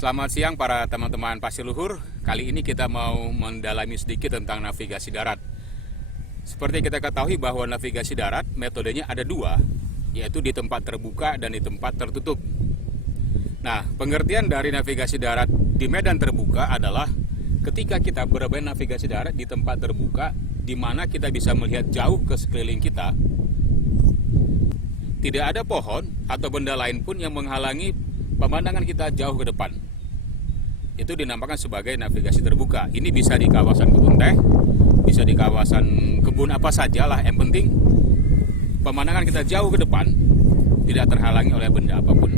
Selamat siang para teman-teman pasir luhur. Kali ini kita mau mendalami sedikit tentang navigasi darat. Seperti kita ketahui bahwa navigasi darat metodenya ada dua, yaitu di tempat terbuka dan di tempat tertutup. Nah, pengertian dari navigasi darat di medan terbuka adalah ketika kita bermain navigasi darat di tempat terbuka, di mana kita bisa melihat jauh ke sekeliling kita. Tidak ada pohon atau benda lain pun yang menghalangi pemandangan kita jauh ke depan. Itu dinamakan sebagai navigasi terbuka. Ini bisa di kawasan kebun teh, bisa di kawasan kebun apa saja lah. Yang penting pemandangan kita jauh ke depan, tidak terhalangi oleh benda apapun.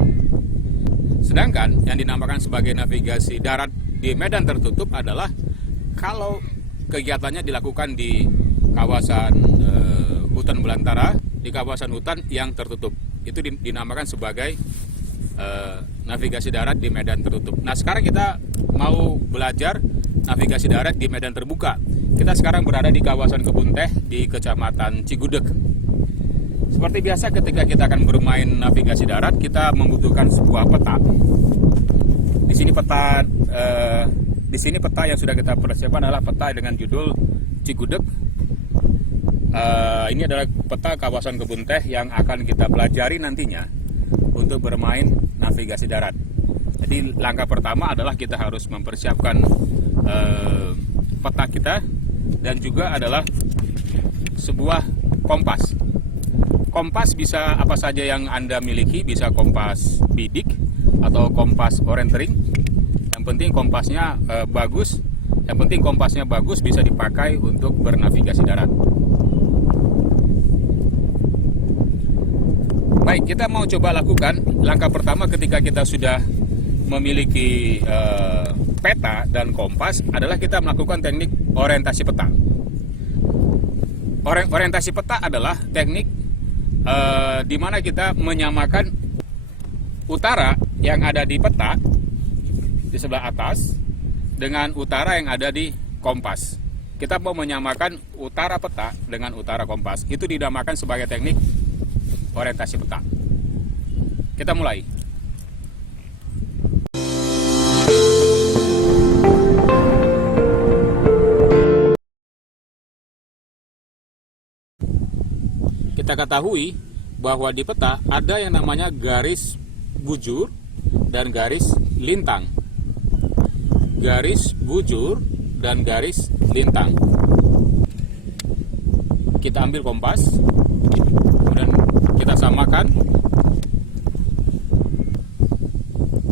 Sedangkan yang dinamakan sebagai navigasi darat di medan tertutup adalah kalau kegiatannya dilakukan di kawasan hutan belantara, di kawasan hutan yang tertutup. Itu dinamakan sebagai navigasi darat di medan tertutup. Nah, sekarang kita mau belajar navigasi darat di medan terbuka. Kita sekarang berada di kawasan kebun teh di Kecamatan Cigudeg. Seperti biasa ketika kita akan bermain navigasi darat, kita membutuhkan sebuah peta. Di sini peta yang sudah kita persiapkan adalah peta dengan judul Cigudeg. Ini adalah peta kawasan kebun teh yang akan kita pelajari nantinya untuk bermain navigasi darat. Jadi langkah pertama adalah kita harus mempersiapkan peta kita dan juga adalah sebuah kompas. Kompas bisa apa saja yang Anda miliki, bisa kompas bidik atau kompas orientering. Yang penting kompasnya bagus. Yang penting kompasnya bagus, bisa dipakai untuk bernavigasi darat. Baik, kita mau coba lakukan langkah pertama ketika kita sudah memiliki peta dan kompas adalah kita melakukan teknik orientasi peta. Orientasi peta adalah teknik di mana kita menyamakan utara yang ada di peta di sebelah atas dengan utara yang ada di kompas. Kita mau menyamakan utara peta dengan utara kompas. Itu dinamakan sebagai teknik orientasi peta. Kita mulai. Kita ketahui bahwa di peta ada yang namanya garis bujur dan garis lintang. Garis bujur dan garis lintang. Kita ambil kompas, kemudian kita samakan.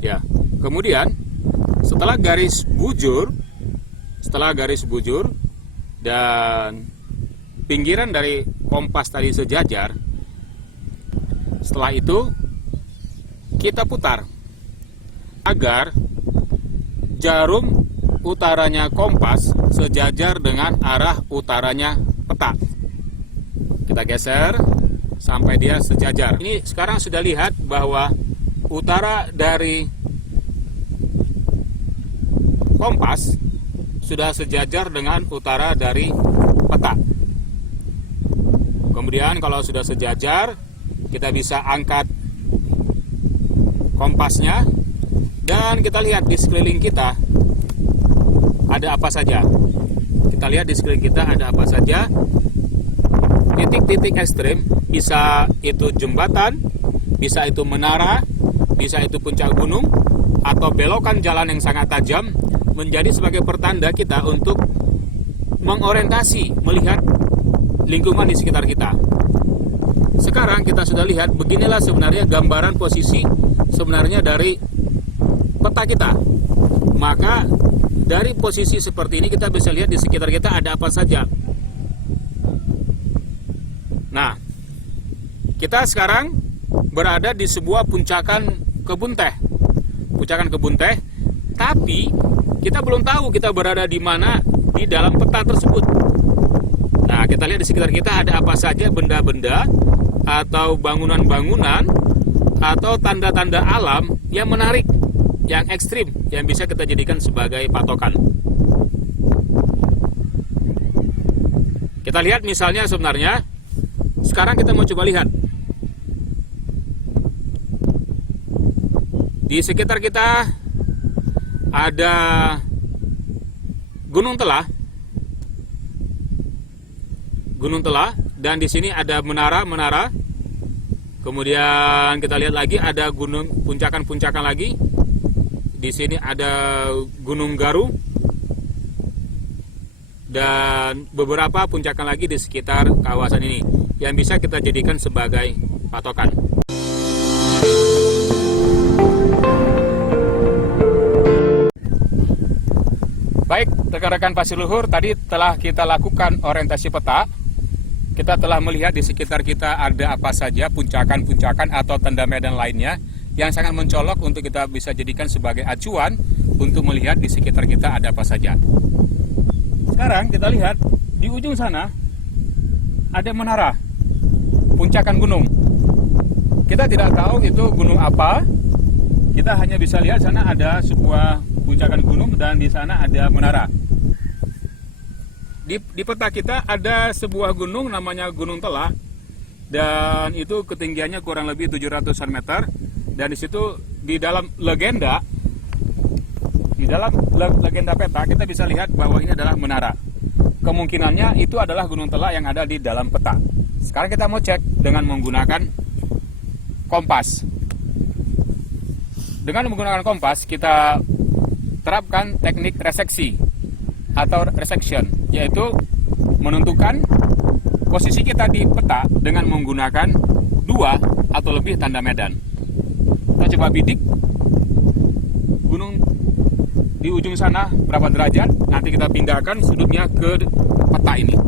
Ya, kemudian setelah garis bujur dan pinggiran dari kompas tadi sejajar, setelah itu kita putar agar jarum utaranya kompas sejajar dengan arah utaranya peta. Kita geser sampai dia sejajar. Ini sekarang sudah lihat bahwa utara dari kompas sudah sejajar dengan utara dari peta. Kemudian kalau sudah sejajar, kita bisa angkat kompasnya dan kita lihat di sekeliling kita ada apa saja. Kita lihat di sekeliling kita ada apa saja. Titik-titik ekstrim, bisa itu jembatan, bisa itu menara, bisa itu puncak gunung, atau belokan jalan yang sangat tajam, menjadi sebagai pertanda kita untuk mengorientasi, melihat lingkungan di sekitar kita. Sekarang kita sudah lihat, beginilah sebenarnya gambaran posisi sebenarnya dari peta kita. Maka dari posisi seperti ini kita bisa lihat di sekitar kita ada apa saja. Nah, kita sekarang berada di sebuah puncakan kebun teh. Puncakan kebun teh, tapi kita belum tahu kita berada di mana di dalam peta tersebut. Nah, kita lihat di sekitar kita ada apa saja benda-benda atau bangunan-bangunan atau tanda-tanda alam yang menarik, yang ekstrim, yang bisa kita jadikan sebagai patokan. Kita lihat misalnya sebenarnya, sekarang kita mau coba lihat di sekitar kita ada Gunung Telah, dan di sini ada menara. Kemudian kita lihat lagi ada puncakan lagi. Di sini ada Gunung Garu dan beberapa puncakan lagi di sekitar kawasan ini yang bisa kita jadikan sebagai patokan. Baik, rekan-rekan Pasiluhur, tadi telah kita lakukan orientasi peta. Kita telah melihat di sekitar kita ada apa saja puncakan-puncakan atau tanda medan lainnya yang sangat mencolok untuk kita bisa jadikan sebagai acuan untuk melihat di sekitar kita ada apa saja. Sekarang kita lihat di ujung sana ada menara, puncakan gunung. Kita tidak tahu itu gunung apa. Kita hanya bisa lihat sana ada sebuah puncakan gunung dan di sana ada menara. Di peta kita ada sebuah gunung namanya Gunung Telah, dan itu ketinggiannya kurang lebih 700-an meter. Dan di situ di dalam legenda peta kita bisa lihat bahwa ini adalah menara. Kemungkinannya itu adalah Gunung Telah yang ada di dalam peta. Sekarang kita mau cek dengan menggunakan kompas. Dengan menggunakan kompas kita terapkan teknik reseksi atau resection, yaitu menentukan posisi kita di peta dengan menggunakan 2 atau lebih tanda medan. Kita coba bidik gunung di ujung sana berapa derajat, nanti kita pindahkan sudutnya ke peta ini.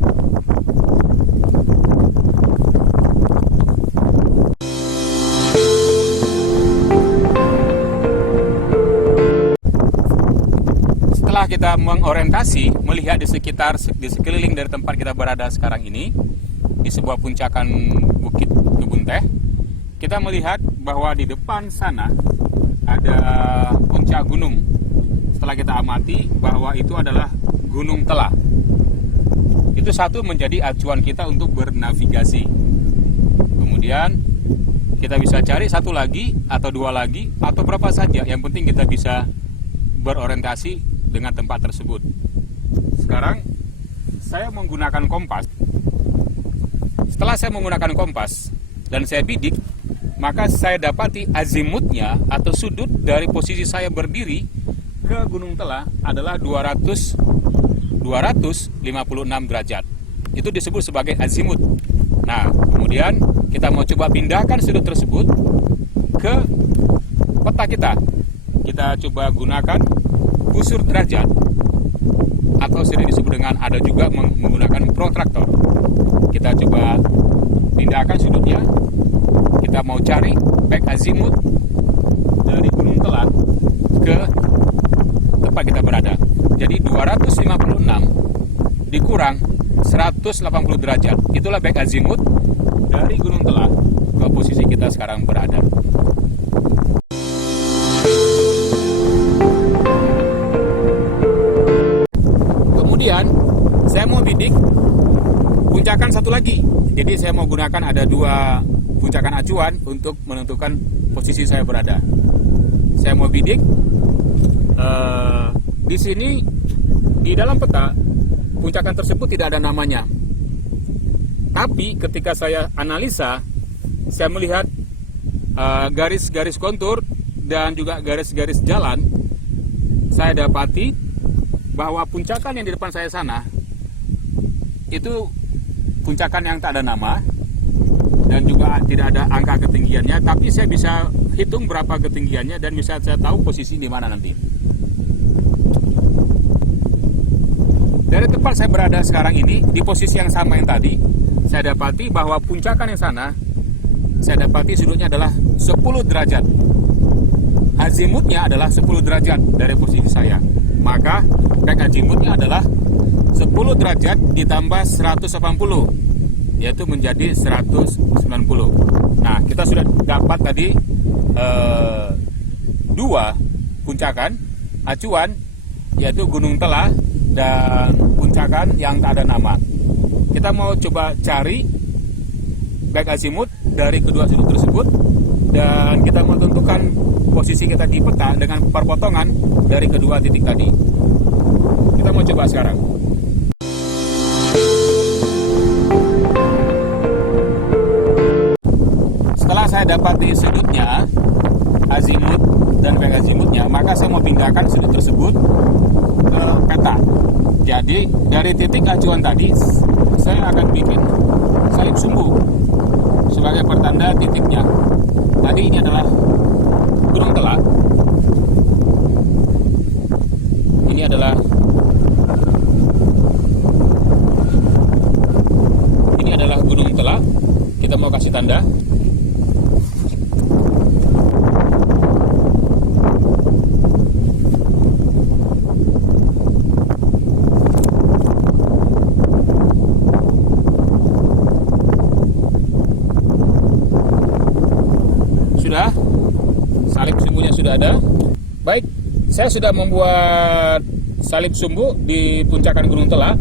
Setelah kita mengorientasi, melihat di sekeliling dari tempat kita berada sekarang ini, di sebuah puncakan Bukit Kebun Teh, kita melihat bahwa di depan sana ada puncak gunung. Setelah kita amati bahwa itu adalah Gunung Telah. Itu satu menjadi acuan kita untuk bernavigasi. Kemudian kita bisa cari satu lagi atau 2 lagi atau berapa saja, yang penting kita bisa berorientasi dengan tempat tersebut. Sekarang saya menggunakan kompas. Setelah saya menggunakan kompas dan saya bidik, maka saya dapati azimutnya atau sudut dari posisi saya berdiri ke Gunung Telah adalah 256 derajat. Itu disebut sebagai azimut. Nah, kemudian kita mau coba pindahkan sudut tersebut ke peta kita. Kita coba gunakan busur derajat atau sering disebut dengan, ada juga menggunakan protraktor. Kita coba pindahkan sudutnya. Kita mau cari back azimut dari Gunung Telah ke tempat kita berada. Jadi 256 dikurang 180 derajat, itulah back azimut dari Gunung Telah ke posisi kita sekarang berada. Kemudian saya mau bidik puncakan satu lagi. Jadi saya mau gunakan ada 2 puncakan acuan untuk menentukan posisi saya berada. Saya mau bidik di sini, di dalam peta puncakan tersebut tidak ada namanya. Tapi ketika saya analisa, saya melihat garis-garis kontur dan juga garis-garis jalan. Saya dapati bahwa puncakan yang di depan saya sana itu puncakan yang tak ada nama dan juga tidak ada angka ketinggiannya, tapi saya bisa hitung berapa ketinggiannya dan bisa saya tahu posisi di mana nanti. Dari tempat saya berada sekarang ini, di posisi yang sama yang tadi, saya dapati bahwa puncakan yang sana, saya dapati sudutnya adalah 10 derajat. Azimutnya adalah 10 derajat dari posisi saya. Maka back azimutnya adalah 10 derajat ditambah 180, yaitu menjadi 190. Nah, kita sudah dapat tadi 2 puncakan acuan, yaitu Gunung Telah dan puncakan yang tak ada nama. Kita mau coba cari back azimut dari kedua sudut tersebut. dan kita menentukan posisi kita di peta dengan perpotongan dari kedua titik tadi. Kita mau coba sekarang. Setelah saya dapat di sudutnya, azimut dan back azimutnya, maka saya mau pindahkan sudut tersebut ke peta. Jadi dari titik acuan tadi, saya akan bikin salib sumbu sebagai pertanda titiknya. Tadi ini adalah Gunung Telak. Ini adalah Gunung Telak. Kita mau kasih tanda. Sudah, salib sumbunya sudah ada. Baik, saya sudah membuat salib sumbu di puncakan Gunung Telak.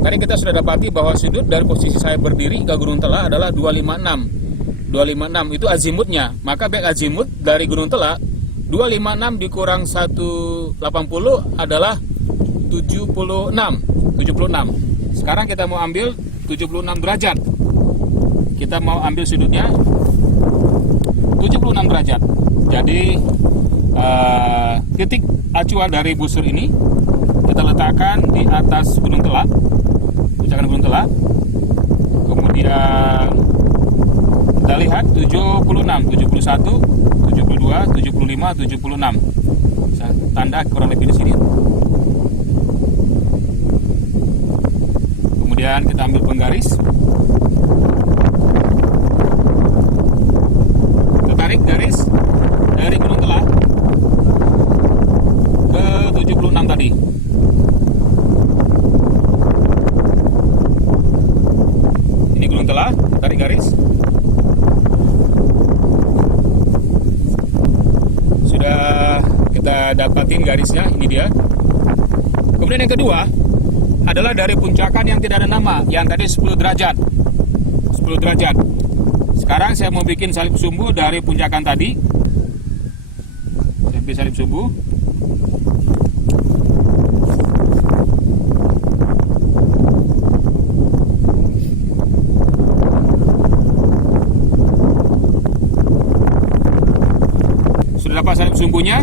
Tadi kita sudah dapati bahwa sudut dari posisi saya berdiri ke Gunung Telak adalah 256. 256 itu azimutnya. Maka back azimut dari Gunung Telak 256 dikurang 180 adalah 76. Sekarang kita mau ambil 76 derajat. Kita mau ambil sudutnya 76 derajat. Jadi titik acuan dari busur ini kita letakkan di atas Gunung Telak, puncakan Gunung Telak. Kemudian kita lihat 76, 71, 72, 75, 76. Bisa tanda kurang lebih di sini. Kemudian kita ambil penggaris. Tarik garis dari Gunung Telak ke 76 tadi. Ini Gunung Telak, tarik garis. Sudah kita dapatin garisnya, ini dia. Kemudian yang kedua adalah dari puncakan yang tidak ada nama, yang tadi 10 derajat. 10 derajat. Sekarang saya mau bikin salib sumbu dari puncakan tadi. Saya bikin salib sumbu. Sudah dapat salib sumbunya.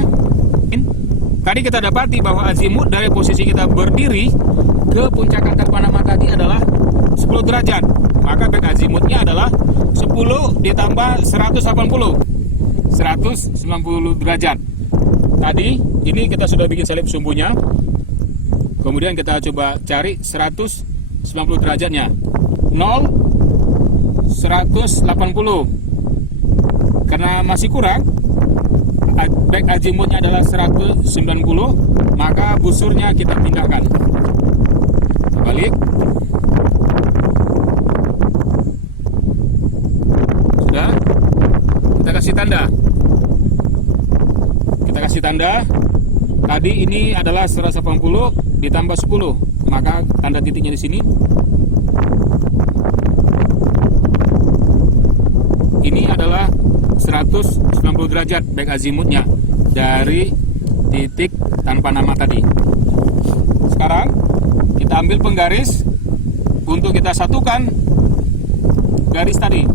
Tadi kita dapati bahwa azimut dari posisi kita berdiri ke puncakan tanpa nama tadi adalah 10 derajat. Maka back azimutnya adalah 10 ditambah 180 derajat. Tadi ini kita sudah bikin salib sumbunya. Kemudian kita coba cari 190 derajatnya. 0, 180. Karena masih kurang, back azimutnya adalah 190, maka busurnya kita pindahkan. Balik. Kita kasih tanda. Kita kasih tanda. Tadi ini adalah 180 ditambah 10, maka tanda titiknya di sini. Ini adalah 190 derajat back azimutnya dari titik tanpa nama tadi. Sekarang kita ambil penggaris untuk kita satukan garis tadi.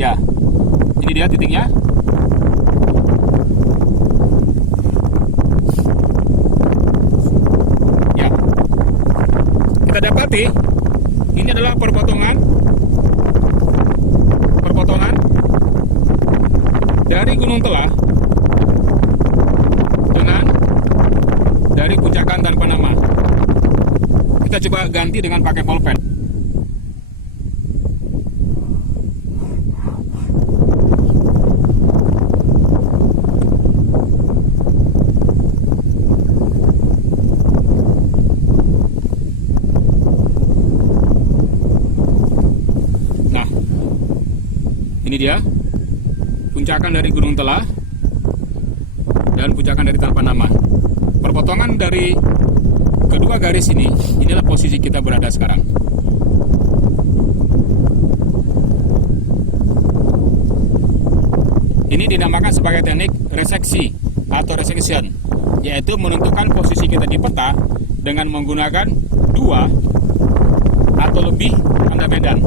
Ya, ini dia titiknya. Ya, kita dapati ini adalah perpotongan dari Gunung Telak dengan dari puncakan tanpa nama. Kita coba ganti dengan pakai pulpen. Ini dia puncakan dari Gunung Telak dan puncakan dari tanpa nama. Perpotongan dari kedua garis ini, inilah posisi kita berada sekarang. Ini dinamakan sebagai teknik reseksi atau resection, yaitu menentukan posisi kita di peta dengan menggunakan 2 atau lebih tanda medan.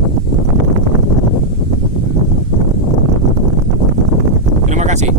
Terima kasih.